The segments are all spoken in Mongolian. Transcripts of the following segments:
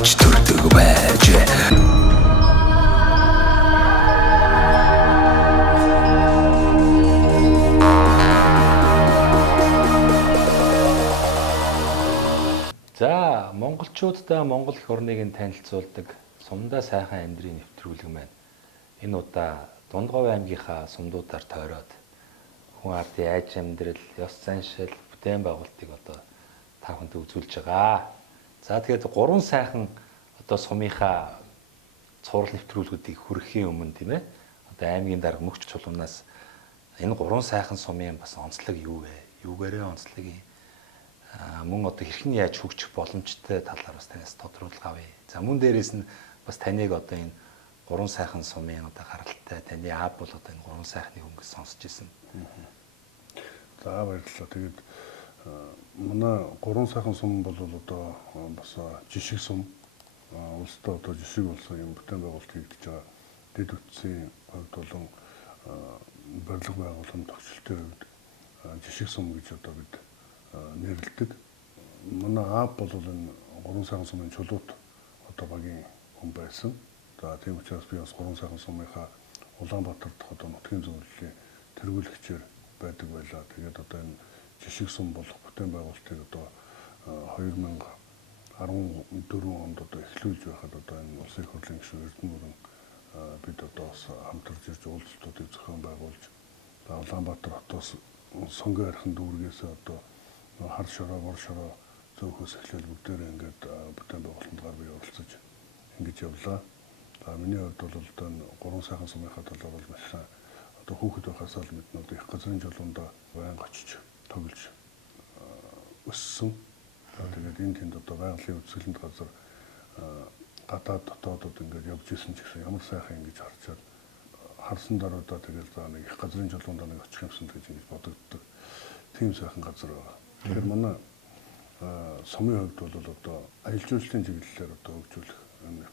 авч төрдөг байж. За, монголчуудаа Монгол эх орныг нь танилцуулдаг Сумдаа сайхан амьдрын нэвтрүүлэг маань энэ удаа Дундгов аймгийнхаа сумдуудаар тойроод хүн ардын айж амьдрал, ёс заншил, бүтээн байгуулалтыг одоо та бүхэнд үзүүлж байгаа. За тэгээд гурван сайхан одоо сумынхаа цуврал нэвтрүүлгүүдийг хүрэхийн өмнө тийм ээ. Одоо аймгийн дарга мөхч чулуунаас энэ гурван сайхан сумын бас онцлог юу вэ? Юугээрээ онцлог юм? Мөн одоо хэрхэн яаж хөгжих боломжтой талаар бас танаас тодруулга авъя. За мөн дээрээс нь бас таныг одоо энэ гурван сайхан сумын одоо гаралтай таны аав бол одоо энэ гурван сайхныг өнгөс сонсч ирсэн. За баярлалаа. Тэгээд манай гурван сайхан сум бол одоо бас жишг сум. Улстай одоо жишг болсон юм бүтээн байгуулалт хийгдэж байгаа. Дэд үтсийн хувьд болон барилга байгууллагын тогтчлолтын хувьд жишг сум гэж одоо бид нэрлэдэг. Манай аав бол энэ гурван сайхан сумын чулуут одоо багийн хүн байсан. За тийм учраас би бас гурван сайхан сумынхаа Улаанбаатар дахь одоо нутгийн зөвлөлийн тэргүүлэгчээр байдаг байлаа. Тэгээд одоо энэ жишг сум болох бүтээн байгуулалтыг одоо 2014 онд одоо эхлүүлж байхад одоо энэ улсын их хурлын гишүүн Эрдэнэ бид одоо бас хамтарч ирж уулзалтуудыг зохион байгуулж Улаанбаатар хотоос Сонгон архин дүүргээс одоо хар шороо, бор шороо зөөхөөс эхлээл бүгдээрээ ингээд бүтээн байгуулалтанд гар бие оролцож ингэж явлаа. За миний хувьд бол одоо гурван сайхан сумынхаа талаар бол маш одоо хүүхэд байхаас л мэднэ одоо их газрын жолоонд байнга очиж тоглож өссөн. Тэгээд энэ тэнд одоо байгалийн үзэсгэлэнт газар гадаад дотоодод ингээд явж исэн ч гэсэн ямар сайхан ингэж харчаад харсан даруйдаа тэгээд за нэг их газрын жолоонд нэг очих юмсан гэж ингэж бодогддог. Тийм сайхан газар байгаа. Тэгэхээр манай сумын хувьд бол одоо аялал жуулчлалын чиглэлээр одоо хөгжүүлэх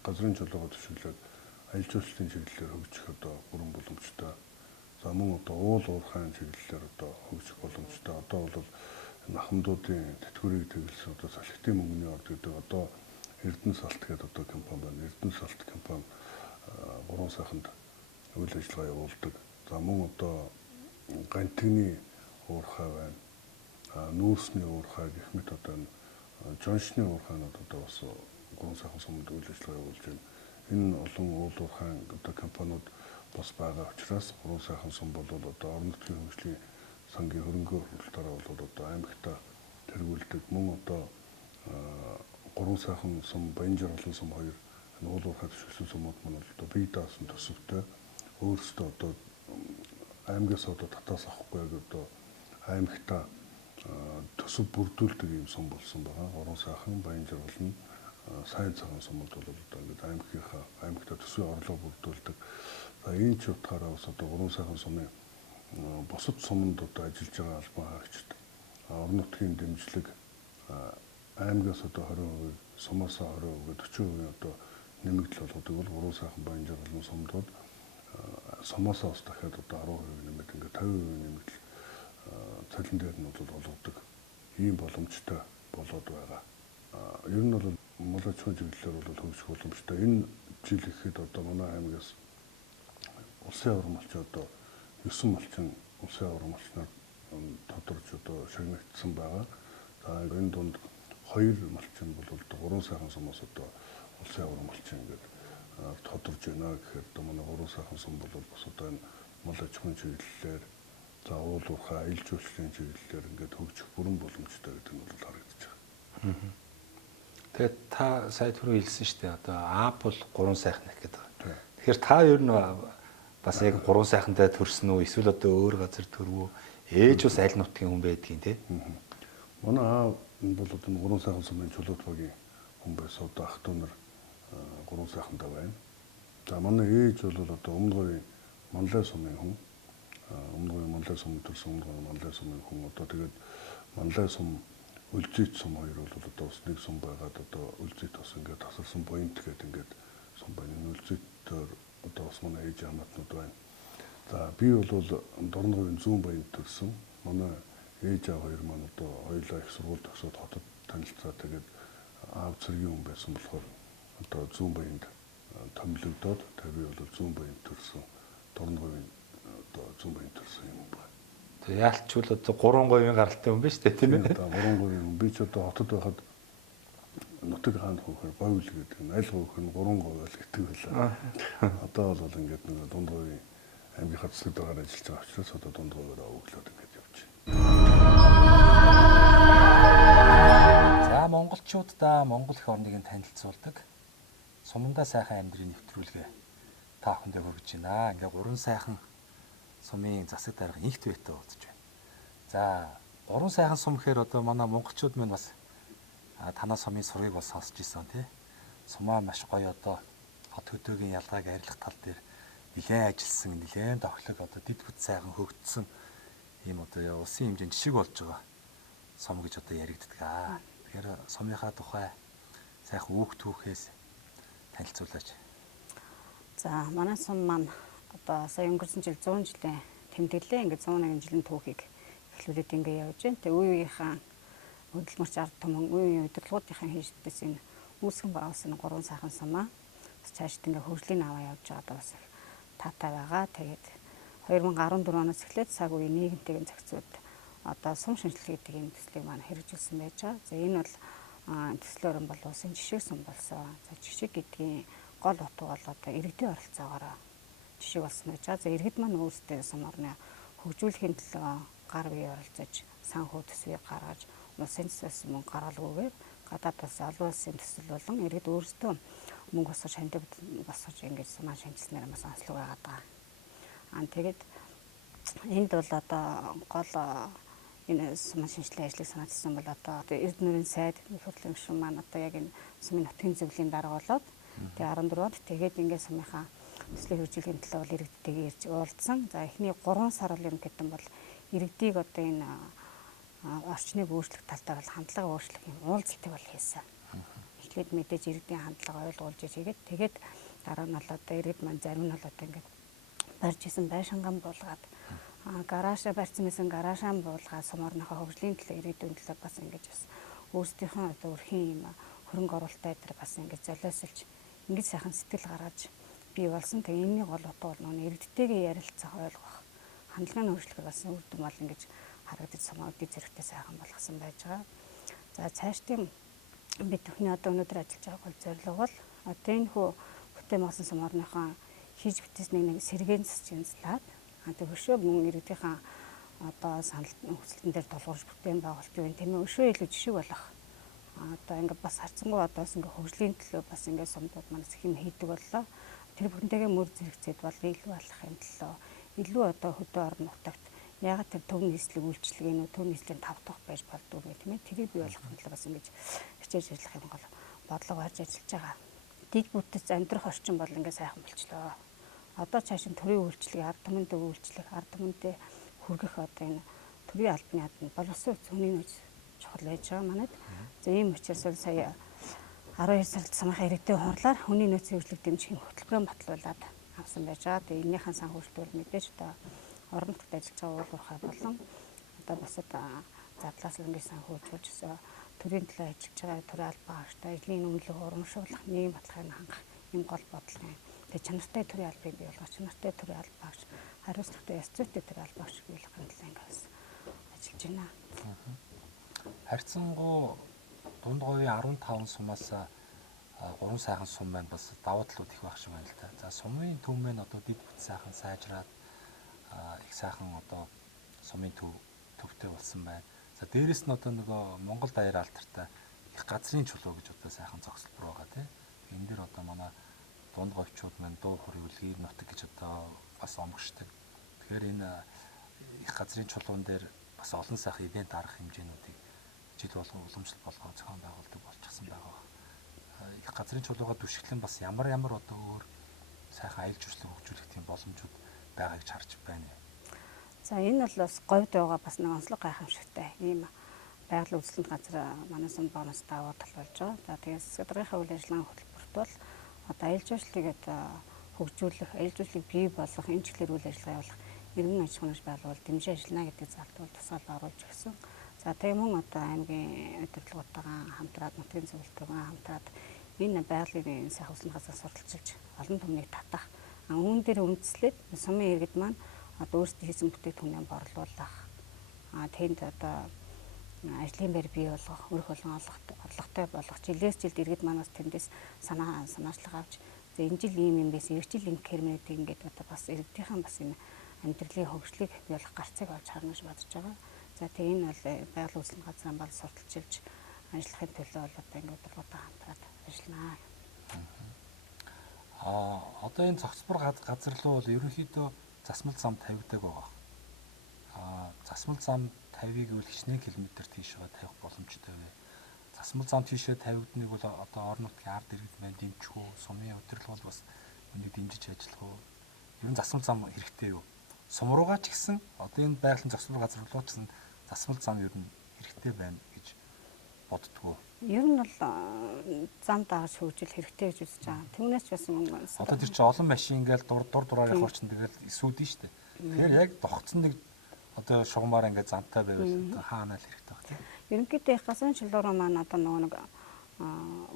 газрын жолоогоо төшөглөөд аялал жуулчлалын чиглэлээр хөгжих одоо бүрэн боломжтой. За мөн одоо уул уурхайн чиглэлээр одоо хөгжих боломжтой. Одоо бол ахмадуудын тэтгэврийг тэглэсэн одоо салхитын мөнгөний орд гэдэг одоо Эрдэнэ салт гэдэг одоо компани байна. Эрдэнэ салт компани гурван сайханд үйл ажиллагаа явуулдаг. За мөн одоо гантигны уурхай байна. Нүүрсний уурхай гэх мэт одоо жоншны уурхайнууд одоо бас гурван сайхан сумд үйл ажиллагаа явуулж байна. Энэ олон уул уурхайн одоо компаниуд бас байгаа учраас гурван сайхан сум бол одоо орон нутгийн хөгжлийн сангийн хөрөнгө оруулалтаараа бол одоо аймагта тэргүүлдэг. Мөн одоо гурван сайхан сум, Баянжир олон сум хоёр уул уурхай төшөглсөн сумууд маань бол одоо бие даасан төсөвтэй өөрсдөө одоо аймагаас одоо татаас авахгүй одоо аймагта төсөв бүрдүүлдэг юм сум болсон байгаа. Гурван сайхан, Баянжир олон сайн цагаан сумууд бол одоо ингээд аймагта төсвийн орлого бүрдүүлдэг. За энэ ч утгаараа бас одоо гурван сайхан сумын бусад суманд одоо ажиллаж байгаа албан хаагчид орон нутгийн дэмжлэг аймагаас одоо 20%, сумаас 20%, 40% одоо нэмэгдэл болгодог бол гурван сайхан, Баянжир олон сумдууд сумаас бас дахиад одоо 10% нэмээд ингээд 50% нэмэгдэл цалин дээр нь бол болгодог ийм боломжтой болоод байгаа. Ер нь бол малын чиглэлээр бол хөгжих боломжтой. Энэ жил ихэд одоо манай аймагаас улсын аврам малчин одоо 9 малчин улсын аврам малчнаар тодорч одоо шагнагдсан байгаа. За энэ дунд 2 малчин бол одоо гурван сайхан сумаас одоо улсын аврам малчин ингээд тодорж байна гэхээр одоо манай гурван сайхан сум бол бас одоо энэ мал аж ахуйн чиглэлээр за уул уурхай аялал жуулчлалын чиглэлээр ингээд хөгжих бүрэн боломжтой гэдэг нь бол харагдаж байгаа. Тэгээд та сая түрүү хэлсэн шүү дээ. Одоо аав бол гурван сайхан гэх гэдэг. Тэгэхээр та ер нь бас яг гурван сайхантай төрсөн үү? Эсвэл одоо өөр газар төрвөө? Ээж бас аль нутгийн хүн байдгийг те? Манай аав бол одоо гурван сайхан сумын чулуут багийн хүн байсан. Одоо ах дүү нар гурван сайхантай байна. За манай ээж бол одоо Өмнө Говийн Манлай сумын хүн. Өмнө Говийн Манлай сумын төрсөн Өмнө Говийн Манлай сумын хүн. Одоо тэгээд Манлай сум, Үлзийт сум хоёр бол одоо бас нэг сум байгаад одоо Үлзийт бас ингээд тасарсан Буянт гэдэг ингээд сум байна. Үлзийтээр одоо бас манай ээж хамаатнууд байна. За би бол Дорноговын Зүүн Баянд төрсөн. Манай ээж аав хоёр маань одоо хоёулаа их сургууль төгсөөд хотод танилцаа тэгээд аав цэргийн хүн байсан болохоор одоо 100 баянд томилогдоод би бол 100 баянд төрсөн Дорноговын одоо 100 баянд төрсөн юм байна. Тэгээ яалтчгүй одоо 3% гаралтай хүн биш үү тийм ээ? Одоо 3% хүн би ч одоо хотод байхад нутаг хаан хөөхөр говьл гэдэг нь аль хөөх нь 3% л итгэв байлаа. Одоо бол ингээд нэг Дундговын аймгийнхаа засаг даргаар ажиллаж байгаа учраас одоо Дундговоор өглөөд ингээд явж байна. За монголчуудаа Монгол эх орныг танилцуулдаг сумдаа сайхан амьдрын нэвтрүүлгээ та бүхэндээ хүргэж байна. Ингээ 3 сайхан сумын засаг дарга инхт байтаа уулзж байна. За 3 сайхан сум гэхээр одоо манай монголчууд минь бас танаа сумын сургийг бол сонсч ирсэн тий. Сумаа маш гоё одоо хот хөдөөгийн ялгааг арилгах тал дээр нэлээд ажилласан, нэлээд тохилог одоо дид бүт сайхан хөгжсөн ийм одоо улсын хэмжээнд жишг болж байгаа сум гэж одоо яригддаг. Тэгэхээр сумынхаа тухай сайхан үүх түүхээс танилцуулаач. За манай сум маань одоо сая өнгөрсөн жил 100 жилийн тэмдэглээ. Ингээд 101 жилийн түүхийг эхлүүлээд ингээд явж байна. Тэгээ үе үеийнхаа хөдөлмөрч ард түмэн үе үеийн удирдлагуудынхаа хийждээс энэ үүсгэн байгуулсан 3 сайхан сумаа бас цаашд ингээд хөгжлийн аваа явж байгаадаа бас их таатай байгаа. Тэгээд 2014 оноос эхлээд цаг үеийн нийгэмтэйгэн зохицууд одоо сум шинжилгээ гэдэг энэ төслийг маань хэрэгжүүлсэн байж байгаа. За энэ бол төслөөр нь бол улсын жишг сум болсон. За жишг гэдгийн гол утга бол одоо иргэдийн оролцоогоор жишг болсон байж байгаа. За иргэд маань өөрсдөө сум орны хөгжүүлэхийн төлөө гар бие оролцож санхүү төсвийг гаргаж улсын төсөөс мөнгө гаргалгүйгээр гадаад улс олон улсын төсөл болон иргэд өөрсдөө мөнгө босгож хандив босгож ингэж сумаа шинжилснээр бас онцлог байгаад байгаа. Тэгээд энд бол одоо гол энэ сумын шинжилгээ ажлыг санаачилсан бол одоо Эрдэнэрийн сайд хурлын гишүүн маань одоо яг энэ сумын нутгийн зөвлөлийн дарга болоод тэгээ 14-нд тэгээд ингээд сумынхаа төслийн хэрэгжүүлэхийн төлөө бол иргэдтэйгээ ирж уулзсан. За эхний 3 сар бол юм гэдэг нь бол иргэдийг одоо энэ орчныг өөрчлөх талаар бол хандлага өөрчлөх юм уулзалтыг бол хийсэн. Эхлээд мэдээж иргэдийн хандлага ойлгуулж игээд тэгээд дараа нь бол одоо иргэд маань зарим нь бол одоо ингээд барьж исэн байшинган буулгаад гараашаа барьсан байсан гараашаа буулгаад сум орныхоо хөгжлийн төлөө иргэдийн төлөө бас ингэж бас өөрсдийнхөө одоо өрхийн юм хөрөнгө оруулалттай дээр бас ингэж золиослж ингэж сайхан сэтгэл гаргаж бий болсон. Тэгээ энэний гол утга бол нөгөө иргэдтэйгээ ярилцах ойлгох хандлагын өөрчлөлт бас үр дүн бол ингэж харагдаж сумаа үди зэрэгтэй сайхан болгосон байж байгаа. За цаашдын бид бүхний одоо өнөөдөр ажиллаж байгаа гол зорилго бол одоо энэ хүү бүтээн болсон сум орныхоо хийж бүтээснийг нэг сэргээн засчихлаад тэг өшөө мөн иргэдийнхаа одоо санал хүсэлтэн дээр тулгуурж бүтээн байгуулт юу юм тийм ээ өшөө илүү жишг болох одоо ингээд бас харцсангуу одоо бас ингээд хөгжлийн төлөө бас ингээд сумдууд манаас их юм хийдэг боллоо. Тэр бүхэнтэйгээ мөр зэрэгцээд бол илүү алах юм төлөө илүү одоо хөдөө орон нутагт ягаад тэр төв нийслэг үйлчлэгээнүү төв нийслэлийн тав дахь байж болдгоо гэх тийм ээ тэрийг бий болгох төлөө бас ингэж хичээж ажиллах юм бол бодлого барьж ажиллаж байгаа. Дид бүтэц амьдрах орчин бол ингээд сайхан болчлоо. Одоо цааш нь төрийн үйлчлэг, ард түмэнд үйлчлэх, ард түмэндээ хүргэх одоо энэ төрийн албаны ядан боловсон хүний нөөц чухал байж байгаа манайд. За ийм учраас сая 12 сард сумынхаа иргэдийн хурлаар хүний нөөцийн үйлчлэг дэмжихийн хөтөлбөрөөр батлуулаад авсан байж байгаа. Тэгээ энэнийхэн санхүүжилтээр мэдээж одоо орон нутагт ажиллаж байгаа уул уурхай болон одоо бусад зардлаас ингээд санхүүжүүлж төрийн төлөө ажиллаж байгаа төрийн албан хаагчтай ажлын үнэлэх урамшуулах нийгэм баталгааг хангах юм гол бодлого юм. Тэгээ чанартай төрийн албыг бий болгох, чанартай төрийн албан хаагч, хариуцлагатай яс зүйтэй төрийн албан хаагч бий болгох төлөө ингээс ажиллаж байна. Харьцангуй Дундговын 15 сумаас 3 сайхан сум байна бас давуу талууд их байх шиг байна л та. За сумын төв мэн одоо дид бүт сайхан сайжраад их сайхан одоо сумын төвтэй болсон байна. За дээрэс нь одоо нөгөө Монгол даяар алдартай их газрын чулуу гэж одоо сайхан зогсолбор байгаа тийм. Энэ дэр одоо манай Дундговчууд маань дуу хөрвүүлгий нутаг гэж одоо бас омгшдаг. Тэгэхээр энэ их газрын чулуун дээр бас олон сайхан ивент арга хэмжээнүүдийг жил болгон уламжлалт болгоо зохион байгуулдаг болчихсон байгаа. Их газрын чулууга түшиглэн бас ямар одоо өөр сайхан аялал жуулчлал хөгжүүлэх тийм боломжууд байгаа гэж харж байна. За энэ бол бас говьд байгаа бас нэг онцлог гайхамшигтай ийм байгаль үзлэлт газар манай сумд бонус давуу тал болж байгаа. За тэгээд засаг даргынхаа үйл ажиллагааны хөтөлбөрт бол одоо аялал жуулчлалыг одоо хөгжүүлэх, аялал жуулчлалыг бий болгох, энэ чиглэлээр үйл ажиллагаа явуулах иргэн аж ахуйн байгуулалт дэмжиж ажиллана гэдэг залтууд тусгаал оруулж өгсөн. За тэгээ мөн одоо аймгийн удирдлагуудтайгаа хамтраад, нутгийн зөвлөлтөйгөө хамтраад энэ байгалийн сайхан усны газар сурталчилж олон түмнийг татах. Үүн дээр үндэслээд сумын иргэд маань одоо өөрсдөө хийсэн бүтээгдэхүүнээ борлуулах. Тэнд одоо ажлын байр бий болгох, өрх болон орлоготой болгох. Жилээс жилд иргэд манаас тэндээс санаачлага авч энэ жил ийм юм байсан, эх жил ингэхээр мэд ингээд одоо бас иргэдийнхэн бас энэ амьдралын хөгжлийг биелэх гарцыг олж харна гэж бодож байгаа. За тэгээ энэ бол байгалийн усны газрын бол сурталчилж ажиллахын төлөө бол одоо ингээд удирдлагуудаа хамтраад ажилланаа. Одоо энэ цогцбор газар руу бол ерөнхийдөө засмал зам тавигдаг байгаа. Засмал зам тавийг бол хичнээн километр тийшээ тавих боломжтой вэ? Засмал зам тийшээ тавигдныг бол одоо орон нутгийн ард иргэд маань дэмжих үү? Сумын удирдлага бол бас үнийг дэмжиж ажиллах уу? Ер нь засмал зам хэрэгтэй юу? Сум руугаа ч гэсэн одоо энэ байгалийн цогцбор газар руу ч гэсэн засмал зам ер нь хэрэгтэй байна гэж боддгоо. Ер нь бол зам дагаж хөгжил хэрэгтэй гэж үзэж байгаа. Түүнээс ч бас одоо тэр чинь олон машин ингээл дураараа хорчин тэгэл эсүүд нь штэ. Тэгэхээр яг догцсон нэг одоо шугамаар ингээд замтай байвал хаанаа л хэрэгтэй баг тийм. Ерөнхийдөө их газрын чөлөөрөө маань одоо нэг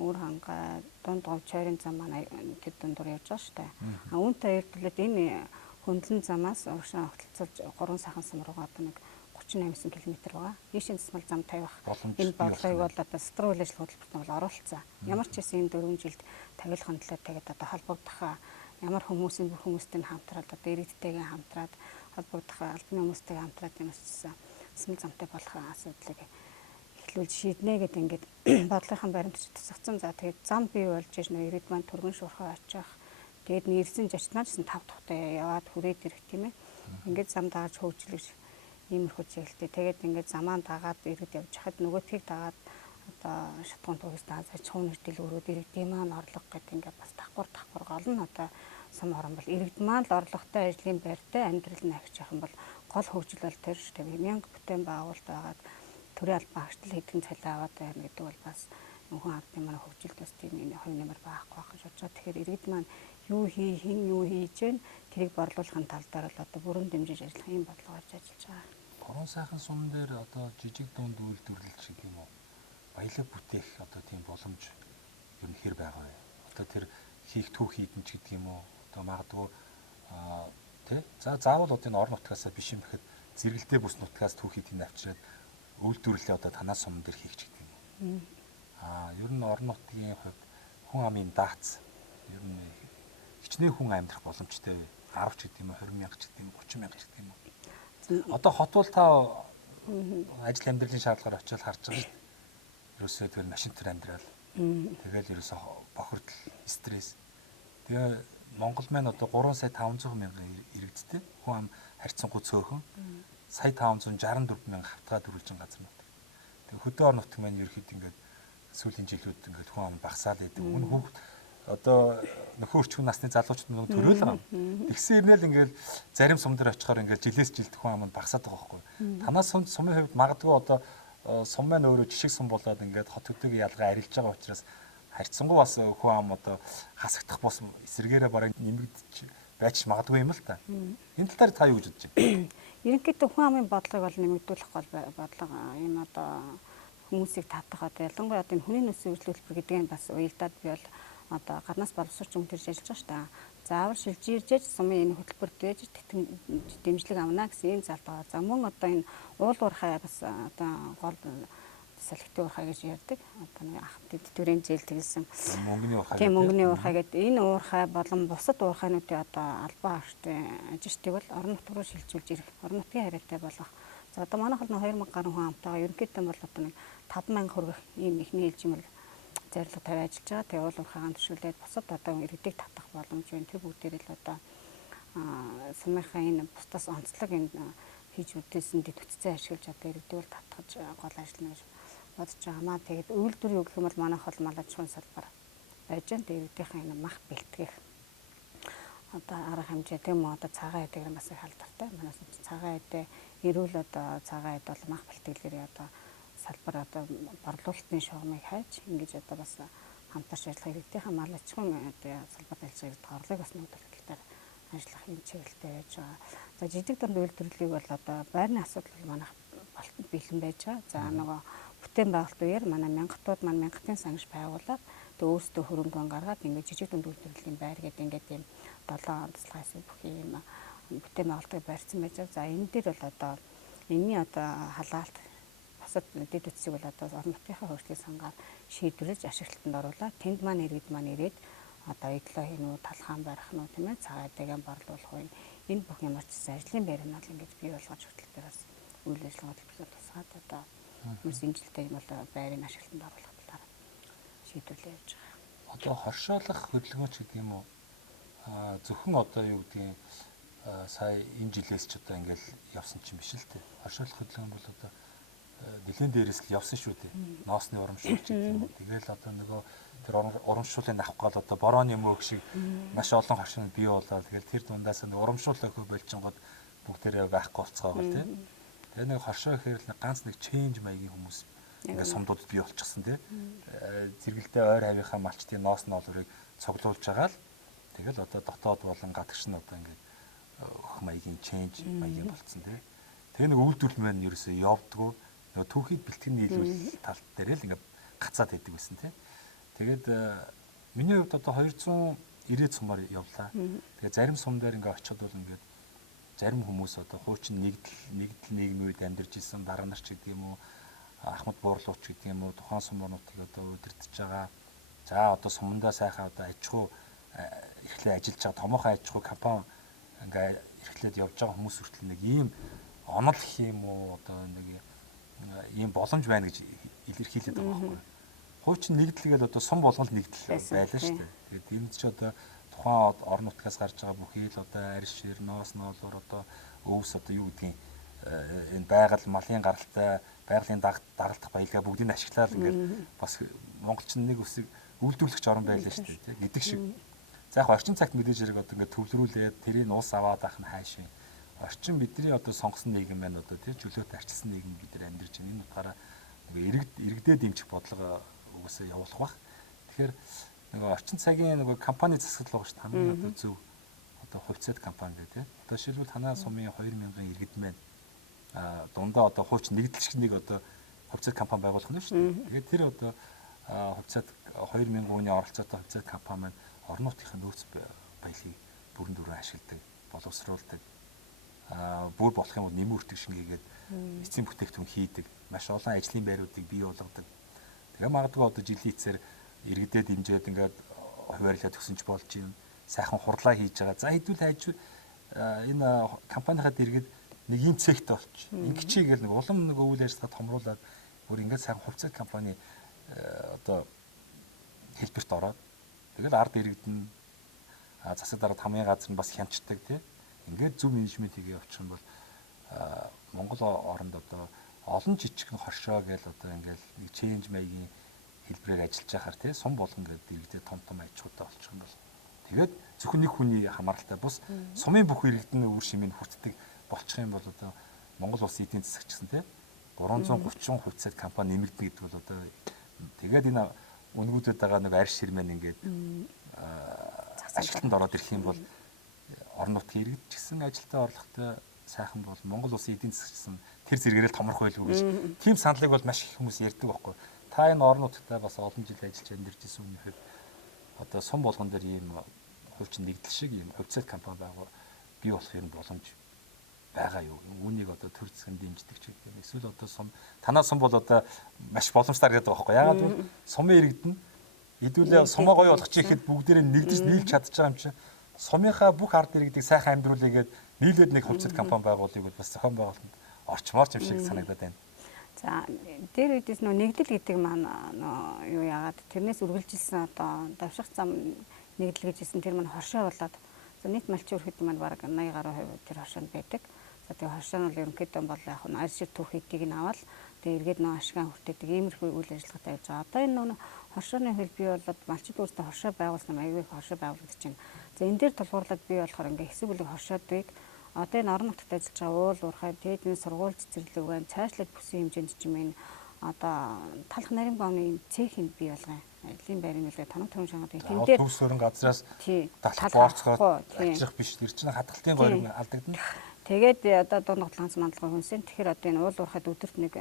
өөр хангай дунд говь чойрын зам маань тэд дундуур явж байгаа штэ. Үүнтэй ертөлөд энэ хөндлөн замаас урагшаа огтлцолж 3 сайхан сум руугаа одоо нэг 38 км байгаа. Ийшин засмал зам тавих энэ бодлогыг бол одоо стрүүл ажил хөтөлбөрт бол оруулсан. Ямар ч гэсэн энэ 4 жилд тавилах хөндлөлт тэгээд одоо холбогдох ямар хүмүүсийн бүх хүмүүстэй хамтраад одоо иргэдтэйгээ хамтраад холбогдох албаны хүмүүстэйгээ хамтраад юм гэсэн засмал замтай болох асуудлыг эхлүүлж шийднэ гэдэг ингээд бодлогын баримтч тусгацсан. За тэгээд зам бий болж иж нөө иргэд маань түргэн шуурхаа очих. Тэгээд нэрсэн жачнаа гэсэн 5 тухтай яваад хүрээд ирэх тийм ээ. Ингээд зам дааж хөгжлөж иймэрхүү чиглэлтэй. Тэгээд ингээд замаа дагаад иргэд явж хахад нөгөөдгийг дагаад одоо шатгуун тугаас дааж чуун нэртэл өрөөд иргэдийн маань орлого гэдэг ингээд бас давхар гол нь одоо сум орон бол иргэд маань л орлоготой ажлын байртай амьдрал нь авчих юм бол гол хөгжил бол тэр шүү дээ. Мянга бүтээн байгуулалт байгаад төрийн албан хаагчдал хэдэн цалин аваад байна гэдэг бол бас хүн ардын маань хөгжилд бас тийм энэ хувь нэмэр байхгүй байх гэж бодож байгаа. Тэгэхээр иргэд маань юу хэн юу хийж вэ? Тэрийг борлуулахын тал дээр л одоо бүрэн дэмжиж ажиллах юм бодлого гарч ажиллаж байгаа. Гурван сайхан сум дээр одоо жижиг дунд үйлдвэрлэл шиг юм уу? Баялаг бүтээх одоо тийм боломж ер нь хэр байгаа вэ? Одоо тэр хийх түүх хийдэн ч гэдэг юм уу? Одоо магадгүй тий? За заавал одоо энэ орон нутгаас биш юм гэхэд зэрэгэлдээ бүс нутгаас түүх хийдийг авчираад үйлдвэрлэлээ одоо танаа сум дээр хийх ч гэдэг юм уу? Ер нь орон нутгийн хувьд хүн амын даац ер нь хичнээн хүн амьдрах боломжтой 10 ч гэдэг юм уу 20 мянга ч гэдэг юм уу 30 мянга ч гэдэг юм уу. Одоо хот бол та ажил амьдралын шаардлагаар очиод харж байгаа шүү дээ. Ерөөсөө тэр машин төр амьдрал. Тэгэл ерөөсөө бохирдол, стресс. Тэгээ Монгол маань одоо 3 сая 500 мянган иргэдтэй хүн ам харьцангуй цөөхөн. Сая 564 мянга хавтгаа төрүүлж байгаа газар нут. Тэгээ хөдөө орон нутг маань ерөөхдөө ингээд сүүлийн жилүүд ингээд хүн ам багасаал идэв. Өмнө хүүхд одоо нөхөн өрчхөн насны залуучууд нэг төрөөл байгаа. Тэгсэн ирнэл ингээд зарим сум дээр очихоор ингээд жилээс жилд хүн ам багасаад байгаа байхгүй. Танаас сумын хувьд магадгүй одоо сум маань өөрөө жишг сум болоод ингээд хот хөдөөгийн ялгаа арилж байгаа учраас харьцангуй бас хүн ам одоо хасагдах бос эсэргээрээ бараг нэмэгдэж байж магадгүй юм л та. Энэ тал дээр та юу гэж бодож байна? Ерөнхийдөө хүн амын бодлогыг бол нэмэгдүүлэх гол бодлого юм одоо хүмүүсийг татах одоо ялангуяа одоо хүний нөөцийн хөгжлийн хөтөлбөр гэдэг нь бас уялдаад би бол одоо гаднаас боловсрч хүн төрж ажиллаж байгаа шүү дээ. Заавал шилжиж ирж сумын энэ хөтөлбөр дээж дэмжлэг авна гэсэн энэ залт байгаа. За мөн одоо энэ уул уурхай бас одоо гол салхитын уурхай гэж ярьдаг. Одоо нэг ах дэдвэрийн зээл тэгэлсэн мөнгөний уурхай. Тийм мөнгөний уурхай гэдэг энэ уурхай болон бусад уурхайнуудын одоо албан хаагчдын ажилчдыг бол орон нутг руу шилжүүлж ирэх, орон нутгийн харьяатай болгох. За одоо манайх бол 2000 гаруй хүн амтайгаа ерөнхийдөө бол одоо нэг 5000 хүрэх ийм ихний хэлжимэл зорилго тавиад ажиллаж байгаа. Тэгээ уул уурхайгаа төшөөлээд бусад одоо иргэдийг татах боломж байна. Тэр бүгдээр л одоо сумынхаа энэ бусдаас онцлог энэ хийж үдээсэн дэд бүтцээ ашиглаж одоо иргэдэг бол татгаж гол ажиллана гэж бодож байгаамаа. Тэгээд үйлдвэр юу гэх юм бол манайх бол малаж хүн салбар байж байна. Тэгээд иргэдийнхээ энэ мах бэлтгэх одоо арга хэмжээ тийм үү одоо цагаан эдэг нь бас их алдартай. Манайс цагаан эдээ эрүүл одоо цагаан эд бол мах бэлтгэлээр одоо салбар одоо борлуулалтын шугамыг хайж ингэж одоо бас хамтарч ажиллах иргэдийнхээ мал аж ахуйн одоо салбарт ажиллаж байгаа орлогыг бас нэмэгдүүлэх талаар ажиллах юм чиглэлтэй байж байгаа. За жижиг дунд үйлдвэрлэлийг бол одоо байрны асуудал бол манайх бэлэн байж байгаа. За нөгөө бүтээн байгуулалт үеэр манай мянгатууд маань мянгатын сан гэж байгуулаад тэг өөрсдөө хөрөнгө гаргаад ингээд жижиг дунд үйлдвэрлэлийн байр гэдэг ингээд ийм 7 онцлогоос бүх ийм бүтээн байгуулалтыг барьсан байж байгаа. За энэ дээр бол одоо энэний одоо халаалт бусад дэд үтсийг бол одоо орон нутгийнхаа хөгжлийн сангаар шийдвэрлэж ашиглалтанд оруулаад тэнд маань иргэд маань ирээд одоо эдлөө хийнэ үү, талхаан барих нь үү, тийм ээ, цагаат дэгэм борлуулах уу, энэ бүх ямар ч ажлын байр нь бол ингэж бий болгож хөтөл дээр бас үйл ажиллагаа төлөвлөж тусгаад одоо хүмүүс энэ жилдээ юм бол байрын ашиглалтанд оруулах талаар шийдвэрлэж явж байгаа. Одоо хоршоолох хөдөлгөөч гэдэг юм уу? Зөвхөн одоо юу гэдгийг сая энэ жилээс ч одоо ингээл явсан чинь биш л дээ. Хоршоолох хөдөлгөөн бол одоо нэлээд дээрээс л явсан шүү дээ. Ноосны урамшуулч гэдэг юм уу. Тэгэл одоо нөгөө тэр урамшуулыг авах гал одоо борооны мөг шиг маш олон хоршоонд бий болоод тэгэл тэр дундаас нэг урамшуул өхөө болчихгод бүгдээрээ байхгүй болцгоо гэл тий. Тэгээ нэг хоршоо гэхээр л ганц нэг ченж маягийн хүмүүс ингээд сумдууд бий болчихсон тий. Зэрэгэлдээ ойр хавийнхаа малчтын ноосны олорыг цуглуулж байгаа л тэгэл одоо дотоод болон гадагш нь одоо ингээд өх маягийн ченж маягийн болцсон тий. Тэгээ нэг үйлдвэрлэл маань ерөөсөө явдггүй нөгөө түүхийд бэлтгэн нийлүүл тал дээр л ингээд гацаад байдаг байсан тий. Тэгээд миний хувьд одоо 290 сумаар явлаа. Тэгээд зарим сум дээр ингээд очиход бол ингээд зарим хүмүүс одоо хуучин нэгдэл нийгмийн үед амьдарч исэн дараа нар ч гэдэг юм уу, ахмад буурлууч гэдэг юм уу, тухайн сумнуудыг одоо удирдах байгаа. За одоо сумандаа сайхан одоо аж ахуй эрхлээ ажиллаж байгаа томоохон аж ахуй компани ингээд эрхлээд явж байгаа хүмүүс хүртэл нэг ийм онол гэх юм уу, одоо нэг ийм боломж байна гэж илэрхийлээд байгаа байхгүй. Хуучин нэгдэлгээл одоо сум болгол нэгдэл байлаа шүү дээ. Тэгээд энэ ч одоо тухайн орон нутгаас гарч байгаа бүхий л одоо арьс шир, ноос ноолоор одоо өвс одоо юу гэдгийг энэ байгаль малын гаралтай, байгалийн даралтах баялгаа бүгдийг ашиглаад ингээд бас монголчин нэг үсэг үйлдвэрлэгч орн байлаа шүү дээ, гэдэг шиг. За яг орчин цагт мэдээж хэрэг одоо ингээд төвлөрүүлээд тэрийг уус аваад авах нь хайш вэ. Орчин бидний одоо сонгосон нийгэм маань одоо тий чөлөөт арчилсан нийгэм бид нар амьдарч байна. Энэ утгаараа иргэдээ дэмжих бодлого угсаа явуулах бах. Тэгэхээр нөгөө орчин цагийн нөгөө компани засаглал байгаа шүү дээ. Хамгийн одоо зөв одоо хувьцаат компани гэдэг. Одоо жишээлбэл танаа сумын 2000 иргэд маань дундаа одоо хуучин нэгдэлч нэг одоо хувьцаат компани байгуулах нь шүү дээ. Тэгээд тэр одоо хувьцаат 2000 хүний оролцоотой хувьцаат компани маань орон нутгийн нөөц баялагийг бүрэн дүрэн ашигладаг, боловсруулдаг. Бүр болох юм бол нэмэн үртэг шингээгээд эцсийн бүтээгдэхүүн хийдэг. Маш олон ажлын байруудыг бий болгодог. Тэгээ магадгүй одоо жилийн эцээр иргэдэд дэмжиж ингээд хуваарлаа төгсөнч болж юм. Сайхан хурлаа хийж байгаа. За хэдүүл хайж энэ компанийнхад иргэд нэг юм цэгт болч. Ингэчийгээл нэг улам нэг үйл ажиллагаа томруулаад бүр ингээд сайхан хувьцаат компани одоо хэлбэрт ороод тэгэл ард иргэд нь засаг дараад хамгийн газар нь бас хянчдаг тий. Ингээд зөв менежмент хийгээ явуучих юм бол Монгол оронд одоо олон жижигхэн хоршоо гээл одоо ингээл нэг ченж маягийн хэлбэрээр ажиллаж байхаар тий сум болгон гэдэг иргэдэд том аж ахуйтай болчих юм бол тэгээд зөвхөн нэг хүний хамааралтай бус сумын бүх иргэдний үр шимийг хүртдэг болчих юм бол одоо Монгол улсын эдийн засаг гэсэн тий 330 хувьцаат компани нэмэгдэнэ гэдэг бол одоо тэгээд энэ үнгүүдэд байгаа нэг арьс шир маань ингээд ашиглалтанд ороод ирэх юм бол орон нутгийн иргэд ч гэсэн ажилдаа орлоготой сайхан бол Монгол улсын эдийн засаг тэр зэрэгээрээ томрох байлгүй гэж тийм саналыг бол маш их хүмүүс ярьдаг байхгүй. Та энэ орон нутгад бас олон жил ажиллаж амьдарч ирсэн үнэхээр одоо сум болгон дээр ийм хуучин нэгдэл шиг ийм хувьцаат компани бий болох юм боломж байгаа юу? Үүнийг одоо төр засгийн дэмждэг ч гэх юм. Эсвэл одоо сум танаа сум бол одоо маш боломжтой гэдэг байгаа байхгүй. Яагаад гэвэл сумын иргэд нь хэдүүлээ сумаа гоё болгох чинь ихэд бүгдээрээ нэгдэж нийлж чадчих байгаа юм чинь. Сумынхаа бүх ард иргэдийг сайхан амьдруулъя гээд нийлээд нэг хувьцаат компани байгуулъя гэдээ бас зохион байгуулалтанд орчмоор юм шиг санагдаад байна. За дээр үдээс нэгдэл гэдэг маань юу яагаад тэрнээс үргэлжилсэн одоо давших зам нэгдэл гэж хэлсэн тэр маань хоршоо болоод нийт малчин өрхөд маань бараг 80 гаруй хувь тэр хоршоонд байдаг. За тэгээ хоршоо нь бол ерөнхийдөө бол яг нь арьс шир түүх хэдийг нь аваад тэгээ эргээд нөө ашиган хүртээдэг иймэрхүү үйл ажиллагаатай явж байгаа. Одоо энэ хоршооны хөл бий болоод малчид өөрсдөө хоршоо байгуулсан аягүй хоршоо байгуулагдаж байна. За энэ дээр тулгуурлаад бий болохоор ингээ хэсэг бүлэг хоршоодыг одоо энэ орон нутгад ажиллаж байгаа уул уурхай тэгээд энэ сургууль цэцэрлэг байна. Цаашлаад бүсийн хэмжээнд ч юм энэ одоо талх нарийн бааны юм цехийн бий болгоо. Ажлын байрын нөлөө танам төрөн шангаад энэ төвс өрн газраас талх боорцгоод ажиллах биш тэр чинь хадгалтын гориг алдагдана. Тэгээд одоо дунд готлонц мандалгын хүнсэн. Тэгэхээр одоо энэ уул уурхад өдөрт нэг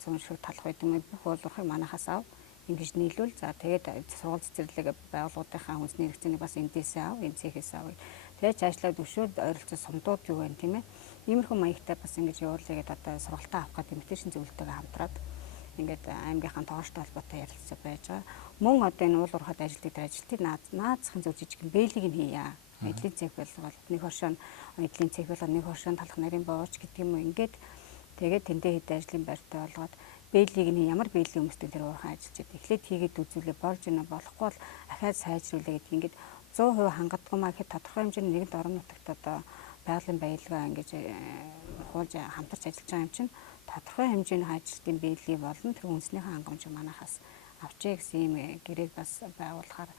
100 ширхэг талах байдаг юм. Бүх уул уурхыг манахаас ав. Ингэж нийлүүл. За тэгээд сургууль цэцэрлэг байгууллагынхаа хүнсний хэрэгцээнийг бас эндээсээ ав, энэ цехээс ав. Тэгээд цаашлаад өшөөд ойролцоо сумдууд юу байна тийм ээ. Иймэрхүү маягтай бас ингэж явуулъя гэдэг одоо сургалтаа авах гэдэг имиташн зөвлөлтөйгээ хамтраад ингээд аймгийнхаа тоогоочтой холбоотой ярилцсан байж байгаа. Мөн одоо энэ уул уурхад ажилтдаг ажилтны наазахын зөв жижиг бэлийг нь хийя. Эдлийн цех болгоод нэг хоршоо эдлийн цех болгоод нэг хоршоо талах нарийн бооч гэдэг юм уу ингээд тэгээд тэндээ хэд ажлын байртай болгоод бэлийг нь ямар бэлийн хүмүүстэй тэр уурхай ажиллаж байгаа. Эхлээд хийгээд үзүүлээ болж байна болохгүй бол ахаад сайжруулъя гэдэг ингээд 100% хангадгүй маа гэхэд тодорхой хэмжээний нэгд орон нутагт одоо байгалийн баялгаа ингэж хуулж хамтарч ажиллаж байгаа юм чинь тодорхой хэмжээний ажилтны бэлий болон тэр үнснийхээ хангамжийг манахаас авчээ гэсэн юм гэрээг бас байгуулахаар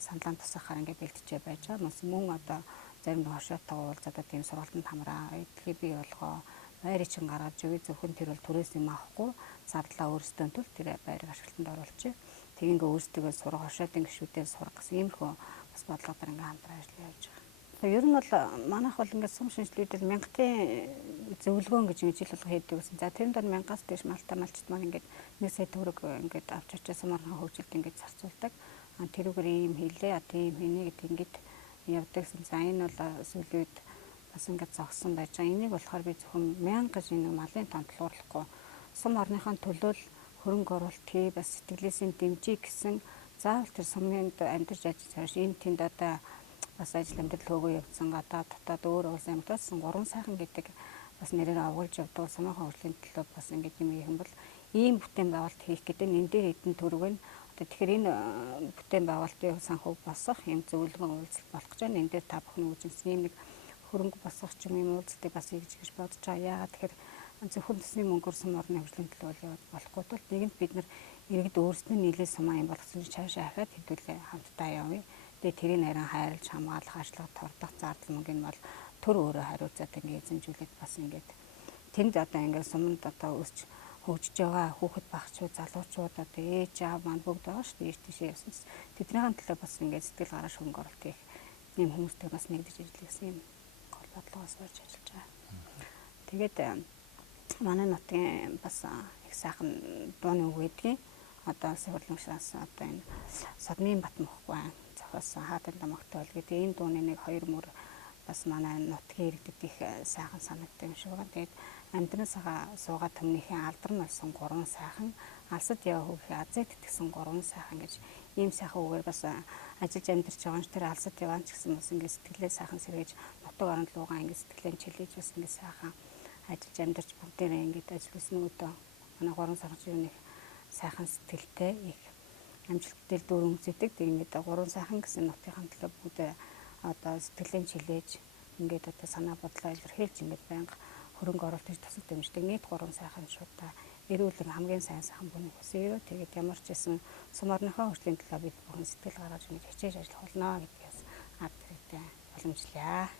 саналаа тусахаар ингээд бэлтжээ байж байгаа. Мөн одоо зарим нэг хошоотойгоо уулзаад одоо тийм сургалтанд хамраа эдгээр бий болгоо байрыг чин гаргаж өгөө зөвхөн тэр бол түрээс юм авахгүй зардлаа өөрсдөө төл тэр байрыг ашиглалтанд оруулчих. Тэг ингээ өөрсдөө сурах хошоотын гишүүдээр сурах гэсэн иймэрхүү бас бодлогоор ингээ хамтран ажиллаж явж байгаа. Ер нь бол манайх бол ингээд сум шинжилгүүдээр мянгатын зөвлөгөөн гэж жил болго хийдэг гэсэн. За тэрэнд бол 1000-аас дээш малтай малчд маань ингээд 1 сая төгрөг ингээд авч очиж сумаархан хөгжилд ингээд зарцуулдаг. Тэрүүгээр ийм хийлээ, тийм хийнэ гэдэг ингээд явдаг гэсэн. За энэ бол сүүлийн үед бас ингээд зогссон байж байгаа. Энийг болохоор би зөвхөн 1000 гэж энэ малын тонтлуурлахгүй сум орныхон төлөөл хөрөнгө оруулалт хий бас сэтгэлээсээ дэмжих гэсэн заавал тэр сумын амьдарч ажиллаж энэ тэнд одоо бас ажил амьдрал хөөгөө явуулсан гадаа дотоод өөр улс амьтаасан 3 сайхан гэдэг бас нэрээр агуулж явдаг сумын хөгжлийн төлөө бас ингээд юм хийх юм бол ийм бүтээн байгуулалт хийх гэдэг нь энэ дээр хэдэн төгрөг нь тэгэхээр энэ бүтээн байгуулалтын санхүүг босгох юм зөвлөгөө үйлчлэл болох гэж байна. Энэ дээр та бүхэн үжинсэн юм нэг хөрөнгө босгох ч юм үйлчлэлтэй бас хийж гэж бодож байгаа. Яагаад тэгэхээр зөвхөн төсний мөнгөөр сум орны хөгжлийн төлөө яваад болохгүй тул нэгэнт бид нар иргэд өөрсдөө нийлээ сумаа юм болгосон чинь цаашаа ахаад хэдүүлээ хамтдаа явъя. Тэгээ тэрийг харин хайрлж хамгаалах ажлага тордох зардал мөнгө нь бол төр өөрөө хариуцаад ингээд эзэмжүүлээд бас ингээд тэнд одоо ингээд суманд одоо өсч хөгжиж байгаа хүүхэд багчууд залуучууд одоо ээж аав маань бүгд байгаа шүү дээ тийшээ явсан. Тэднийхэн төлөө бас ингээд сэтгэл гаргаж хөнгө оруулалт хийх юм хүмүүстэй бас нэгдэж ажиллах гэсэн юм гол бодлогоос болж ажиллаж байгаа. Тэгээд манай нутгийн бас их сайхан дууны үг гэдгийг одоо Суврлагшаас одоо энэ Содмын бат мөхгүй зохиосон хаатын дамагтай бол гэдэг энэ дууны нэг 2 мөр бас манай нутгийн иргэдэд их сайхан санагддаг юм шиг байна. Тэгээд амьдралсаа суугаад төмнийхээ алдар нь болсон 3 сайхан алсад яа хөөх азад итгэсэн 3 сайхан гэж ийм сайхан үгээр бас ажиллаж амьдарч байгаа юм. Тэр алсад яваан ч гэсэн бас ингээд сэтгэлээ сайхан сэргээж нутаг оронд луугаан ингээд сэтгэлээ чилээж бас ингээд сайхан ажиллаж амьдарч бүгдээрээ ингээд ажил хийсэн өдөө манай 3 сарчин нэг сайхан сэтгэлтэй их амжилттай дүр үнцэдэг. Тэгээд 3 сайхан гэсэн нутгийн төлөө бүгд одоо сэтгэлийн чилээж ингээд одоо санаа бодлоо илэрхийлж ингээд байнга хөрөнгө оруулалт хийж тусал дэмждэг нийт 3 сайхан шуудаа эрүүлэн хамгийн сайн бүнийг хүсэе. Тэгээд ямар ч гэсэн сум орныхоо хөгжлийн төлөө бид бүхэн сэтгэл гаргаж ингэж хичээж ажиллах болно гэдгээс ард иргэдэд боломжлъя.